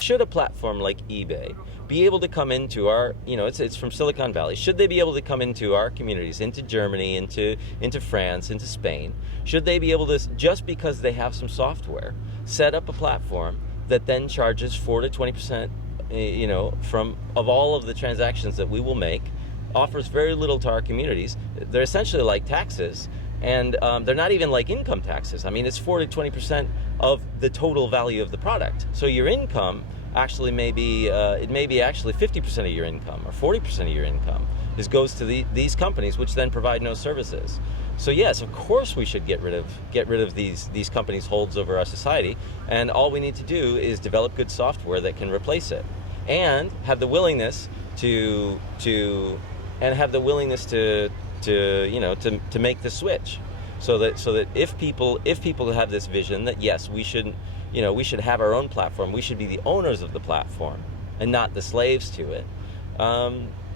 Should a platform like eBay be able to come into our, it's from Silicon Valley, should they be able to come into our communities, into Germany, into France, into Spain? Should they be able to, just because they have some software, set up a platform that then charges 4 to 20%, of all of the transactions that we will make, offers very little to our communities? They're essentially like taxes, and they're not even like income taxes. I mean, it's 4 to 20% of the total value of the product. So your income actually may be, it may be actually 50% of your income or 40% of your income goes to these companies, which then provide no services. So yes, of course we should get rid of these companies' holds over our society, and all we need to do is develop good software that can replace it, and have the willingness to make the switch, so that if people have this vision that yes, we should have our own platform, we should be the owners of the platform and not the slaves to it,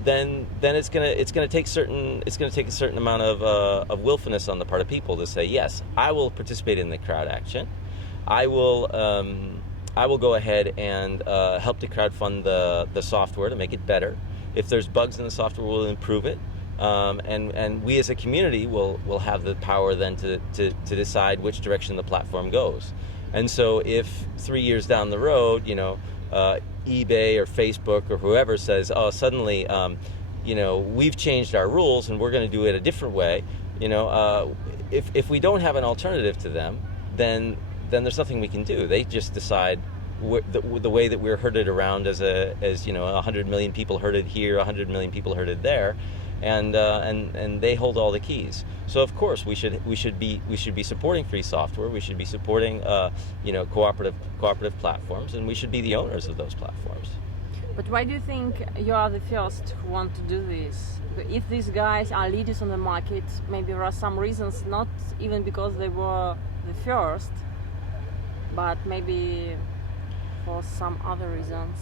then it's gonna take a certain amount of willfulness on the part of people to say, yes, I will participate in the crowd action. I will go ahead and help to crowdfund the software to make it better. If there's bugs in the software, we'll improve it. And we as a community will have the power then to decide which direction the platform goes. And so if 3 years down the road, eBay or Facebook or whoever says, oh, suddenly, we've changed our rules and we're going to do it a different way, if we don't have an alternative to them, then there's nothing we can do. They just decide the way that we're herded around as 100 million people herded here, 100 million people herded there, and they hold all the keys. So of course we should be supporting free software. We should be supporting cooperative platforms, and we should be the owners of those platforms. But why do you think you are the first who want to do this? If these guys are leaders on the market, maybe there are some reasons, not even because they were the first, but maybe for some other reasons,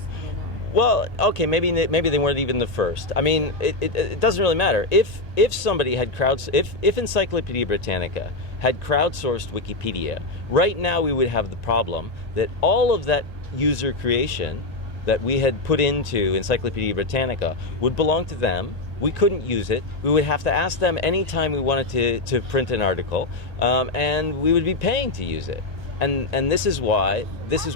Well, okay, maybe they weren't even the first. I mean, it doesn't really matter. If somebody had if Encyclopedia Britannica had crowdsourced Wikipedia, right now we would have the problem that all of that user creation that we had put into Encyclopedia Britannica would belong to them. We couldn't use it. We would have to ask them anytime we wanted to print an article, and we would be paying to use it. And this is why these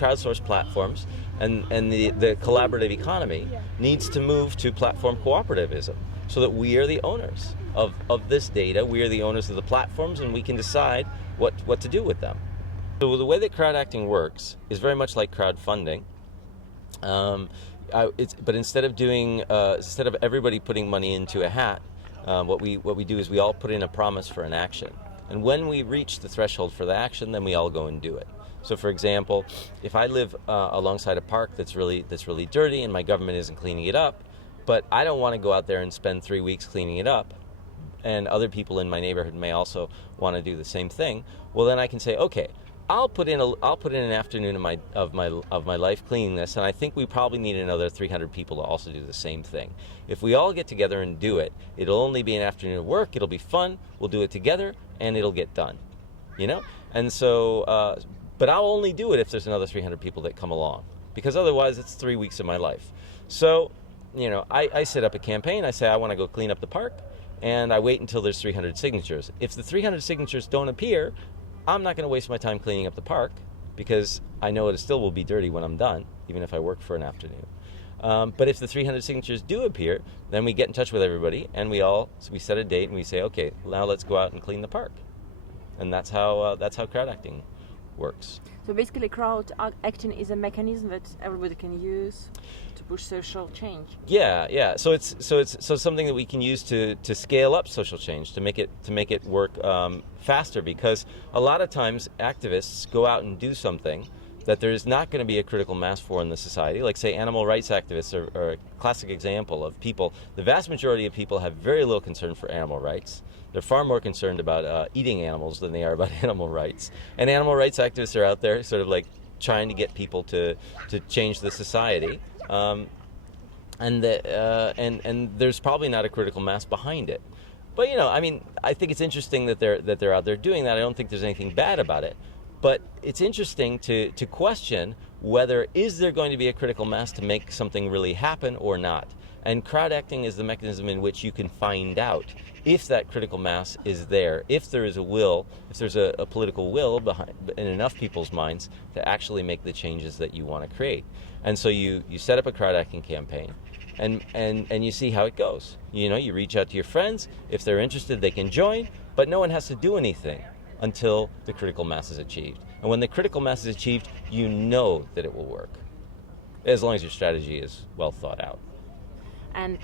crowdsourced platforms and the collaborative economy needs to move to platform cooperativism, so that we are the owners of this data. We are the owners of the platforms, and we can decide what to do with them. So the way that crowd acting works is very much like crowdfunding. But instead of everybody putting money into a hat, what we do is we all put in a promise for an action. And when we reach the threshold for the action, then we all go and do it. So, for example, if I live alongside a park that's really dirty and my government isn't cleaning it up, but I don't want to go out there and spend 3 weeks cleaning it up, and other people in my neighborhood may also want to do the same thing, well, then I can say, okay, I'll put in an afternoon of my life cleaning this, and I think we probably need another 300 people to also do the same thing. If we all get together and do it, it'll only be an afternoon of work. It'll be fun. We'll do it together, and it'll get done. And so, but I'll only do it if there's another 300 people that come along, because otherwise it's 3 weeks of my life. So, I set up a campaign. I say I want to go clean up the park, and I wait until there's 300 signatures. If the 300 signatures don't appear, I'm not going to waste my time cleaning up the park, because I know it still will be dirty when I'm done, even if I work for an afternoon. But if the 300 signatures do appear, then we get in touch with everybody, and we set a date, and we say, okay, now let's go out and clean the park. And that's how crowd acting works. So basically, crowd acting is a mechanism that everybody can use to push social change. Yeah. So it's something that we can use to scale up social change, to make it work faster, because a lot of times activists go out and do something that there is not going to be a critical mass for in the society. Like, say, animal rights activists are a classic example of people. The vast majority of people have very little concern for animal rights. They're far more concerned about eating animals than they are about animal rights. And animal rights activists are out there sort of like trying to get people to change the society. And there's probably not a critical mass behind it. But I think it's interesting that they're out there doing that. I don't think there's anything bad about it. But it's interesting to question whether is there going to be a critical mass to make something really happen or not. And crowd acting is the mechanism in which you can find out if that critical mass is there, if there is a will, if there's a political will behind in enough people's minds to actually make the changes that you want to create. And so you set up a crowd acting campaign, and you see how it goes. You know, you reach out to your friends. If they're interested, they can join, but no one has to do anything until the critical mass is achieved. And when the critical mass is achieved, you know that it will work, as long as your strategy is well thought out. And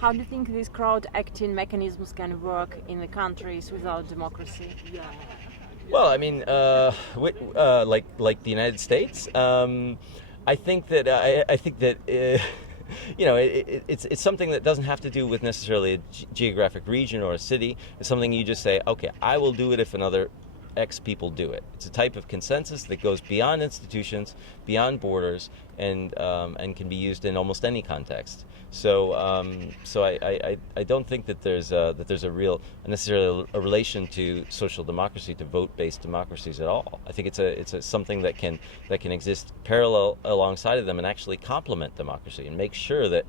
how do you think these crowd acting mechanisms can work in the countries without democracy? Well, I mean, like the United States, I think that you know, it's something that doesn't have to do with necessarily a geographic region or a city. It's something you just say, okay, I will do it if another X people do it. It's a type of consensus that goes beyond institutions, beyond borders, and can be used in almost any context. So I don't think that there's necessarily a relation to social democracy, to vote-based democracies at all. I think it's something that can exist parallel alongside of them and actually complement democracy and make sure that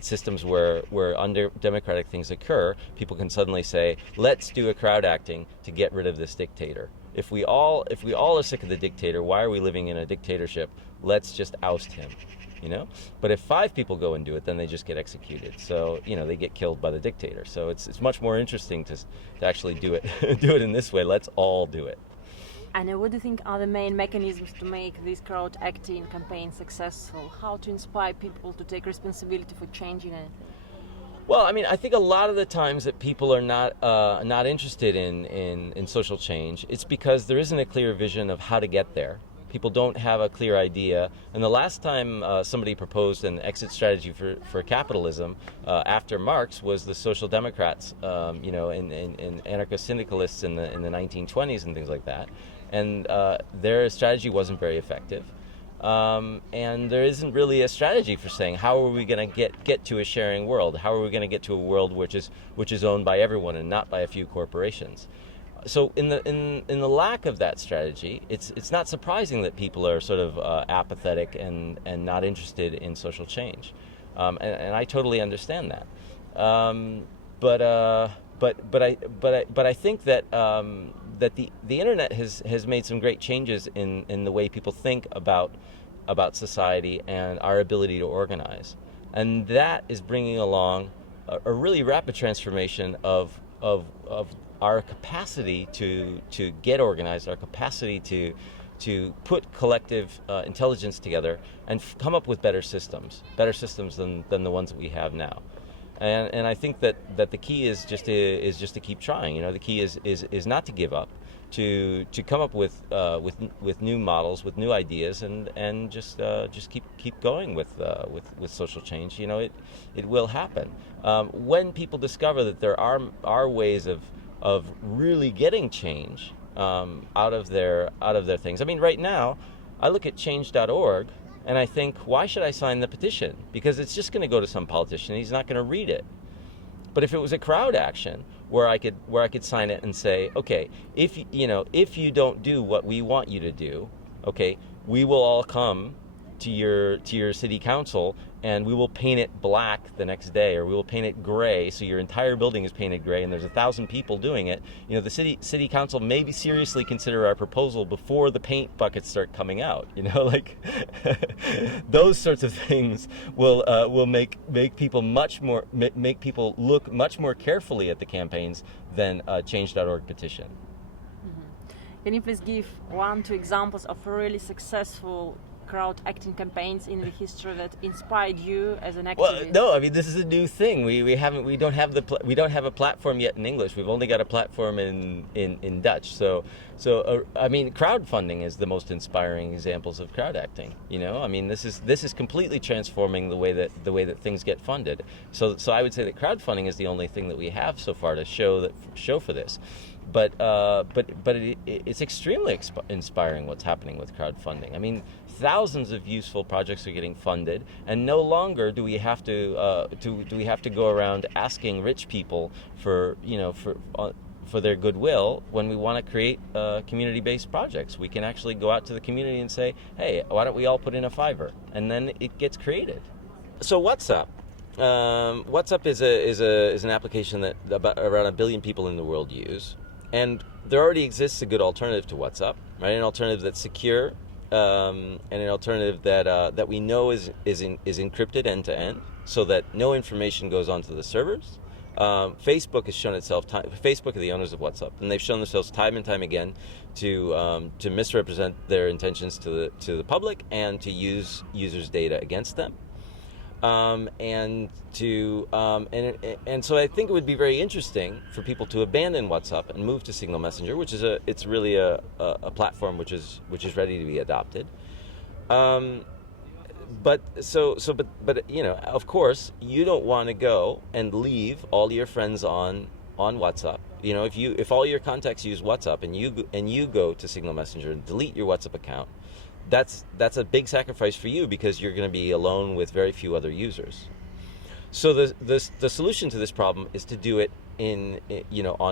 systems where undemocratic things occur, people can suddenly say, let's do a crowd acting to get rid of this dictator. If we all are sick of the dictator, why are we living in a dictatorship? Let's just oust him, you know? But if 5 people go and do it, then they just get executed. So, you know, they get killed by the dictator. So it's much more interesting to actually do it do it in this way. Let's all do it. And what do you think are the main mechanisms to make these crowd acting campaigns successful? How to inspire people to take responsibility for changing anything? Well, I mean, I think a lot of the times that people are not interested in social change, it's because there isn't a clear vision of how to get there. People don't have a clear idea. And the last time somebody proposed an exit strategy for capitalism after Marx was the Social Democrats, you know, and anarcho-syndicalists in the 1920s and things like that. And their strategy wasn't very effective. And there isn't really a strategy for saying how are we going to get to a sharing world? How are we going to get to a world which is owned by everyone and not by a few corporations? So in the lack of that strategy, it's not surprising that people are sort of apathetic and not interested in social change, and I totally understand that. But I think that that the internet has made some great changes in the way people think about society and our ability to organize, and that is bringing along a really rapid transformation of our capacity to get organized, our capacity to put collective intelligence together and come up with better systems than the ones that we have now. And I think that the key is just to keep trying. You know, the key is not to give up, to come up with new models, with new ideas, and just keep going with social change. You know, it will happen when people discover that there are ways of really getting change out of their things. I mean, right now, I look at change.org and I think, why should I sign the petition? Because it's just going to go to some politician. He's not going to read it. But if it was a crowd action where I could sign it and say, okay, if you don't do what we want you to do, okay, we will all come to your city council and we will paint it black the next day, or we will paint it gray, so your entire building is painted gray, and there's 1,000 people doing it. You know, the city council maybe seriously consider our proposal before the paint buckets start coming out. You know, like those sorts of things will make people make people look much more carefully at the campaigns than a Change.org petition. Can you please give 1-2 examples of really successful crowd acting campaigns in the history that inspired you as an activist? Well, no, I mean, this is a new thing. We don't have a platform yet in English. We've only got a platform in Dutch. So I mean, crowdfunding is the most inspiring examples of crowd acting. You know, I mean, this is completely transforming the way that things get funded. So I would say that crowdfunding is the only thing that we have so far to show for this. But it's extremely inspiring what's happening with crowdfunding. I mean, thousands of useful projects are getting funded, and no longer do we have to go around asking rich people for for their goodwill when we want to create community-based projects. We can actually go out to the community and say, hey, why don't we all put in a $5, and then it gets created. So WhatsApp. WhatsApp is an application that about around 1 billion people in the world use, and there already exists a good alternative to WhatsApp, right? An alternative that's secure, and an alternative that we know is encrypted end to end, so that no information goes onto the servers. Facebook has shown itself. Facebook are the owners of WhatsApp, and they've shown themselves time and time again to misrepresent their intentions to the public and to use users' data against them. And so I think it would be very interesting for people to abandon WhatsApp and move to Signal Messenger, which is it's really a platform which is ready to be adopted. But you know, of course, you don't want to go and leave all your friends on WhatsApp. You know, if all your contacts use WhatsApp and you go to Signal Messenger and delete your WhatsApp account, that's a big sacrifice for you, because you're going to be alone with very few other users. So the solution to this problem is to do it en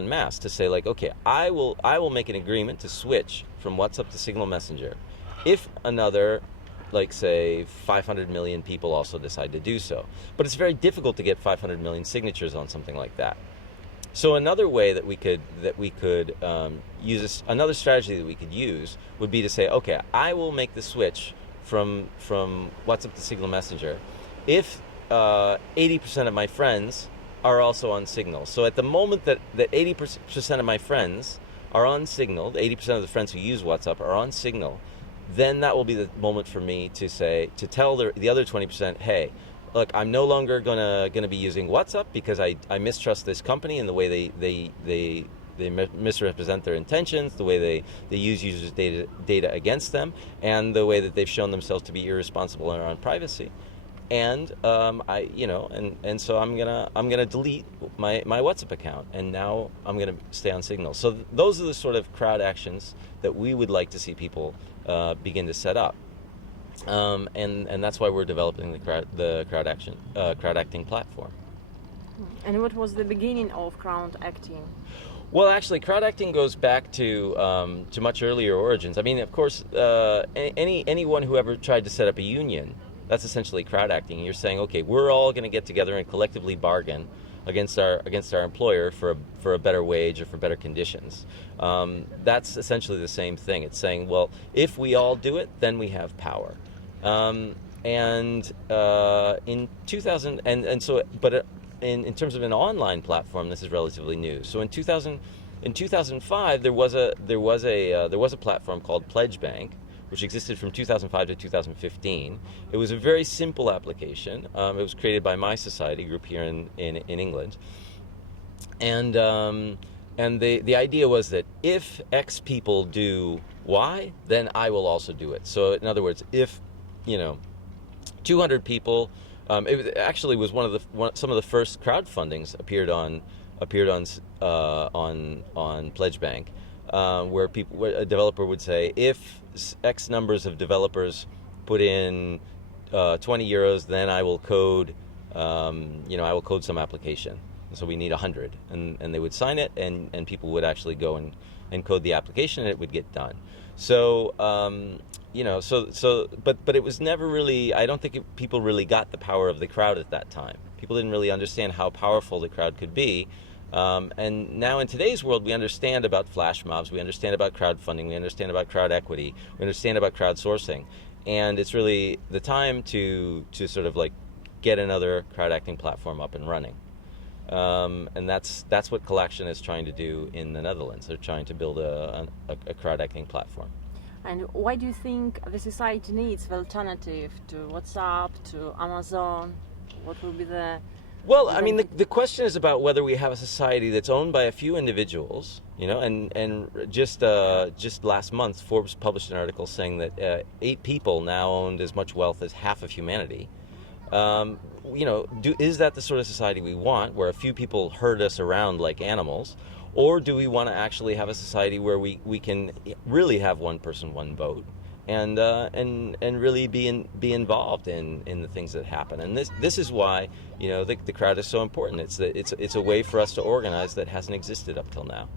masse, to say, like, okay, I will make an agreement to switch from WhatsApp to Signal Messenger if another, like, say 500 million people also decide to do so. But it's very difficult to get 500 million signatures on something like that. So another way that we could use another strategy that we could use would be to say, okay, I will make the switch from WhatsApp to Signal Messenger if 80% of my friends are also on Signal. So at the moment that 80% of my friends are on Signal, 80% of the friends who use WhatsApp are on Signal, then that will be the moment for me to tell the other 20%, hey, look, I'm no longer gonna be using WhatsApp because I mistrust this company and the way they misrepresent their intentions, the way they use users' data against them, and the way that they've shown themselves to be irresponsible around privacy. And so I'm gonna delete my WhatsApp account, and now I'm gonna stay on Signal. So those are the sort of crowd actions that we would like to see people begin to set up. And that's why we're developing the crowd acting platform. And what was the beginning of crowd acting? Well, actually, crowd acting goes back to much earlier origins. I mean, of course, anyone who ever tried to set up a union, that's essentially crowd acting. You're saying, okay, we're all going to get together and collectively bargain against our employer for a better wage or for better conditions. That's essentially the same thing. It's saying, well, if we all do it, then we have power. In 2000, in terms of an online platform, this is relatively new. So in 2005, there was a platform called Pledge Bank, which existed from 2005 to 2015. It was a very simple application. It was created by My Society group here in England, and the idea was that if X people do Y, then I will also do it. So in other words, if 200 people, it actually was some of the first crowdfundings appeared on Pledge Bank, where a developer would say, if X numbers of developers put in 20 euros, then I will code some application. So we need 100, and they would sign it, and people would actually go and code the application, and it would get done. So but it was never really, I don't think people really got the power of the crowd at that time. People didn't really understand how powerful the crowd could be. And now in today's world, we understand about flash mobs, we understand about crowdfunding, we understand about crowd equity, we understand about crowdsourcing. And it's really the time to sort of like get another crowd acting platform up and running. And that's what Collection is trying to do in the Netherlands. They're trying to build a crowd acting platform. And why do you think the society needs the alternative to WhatsApp, to Amazon? What will be the... Well, I mean, the question is about whether we have a society that's owned by a few individuals, and just last month, Forbes published an article saying that 8 people now owned as much wealth as half of humanity. Is that the sort of society we want, where a few people herd us around like animals? Or do we want to actually have a society where we can really have one person, one vote, and really be involved in the things that happen. And this is why, you know, the crowd is so important. It's a way for us to organize that hasn't existed up till now.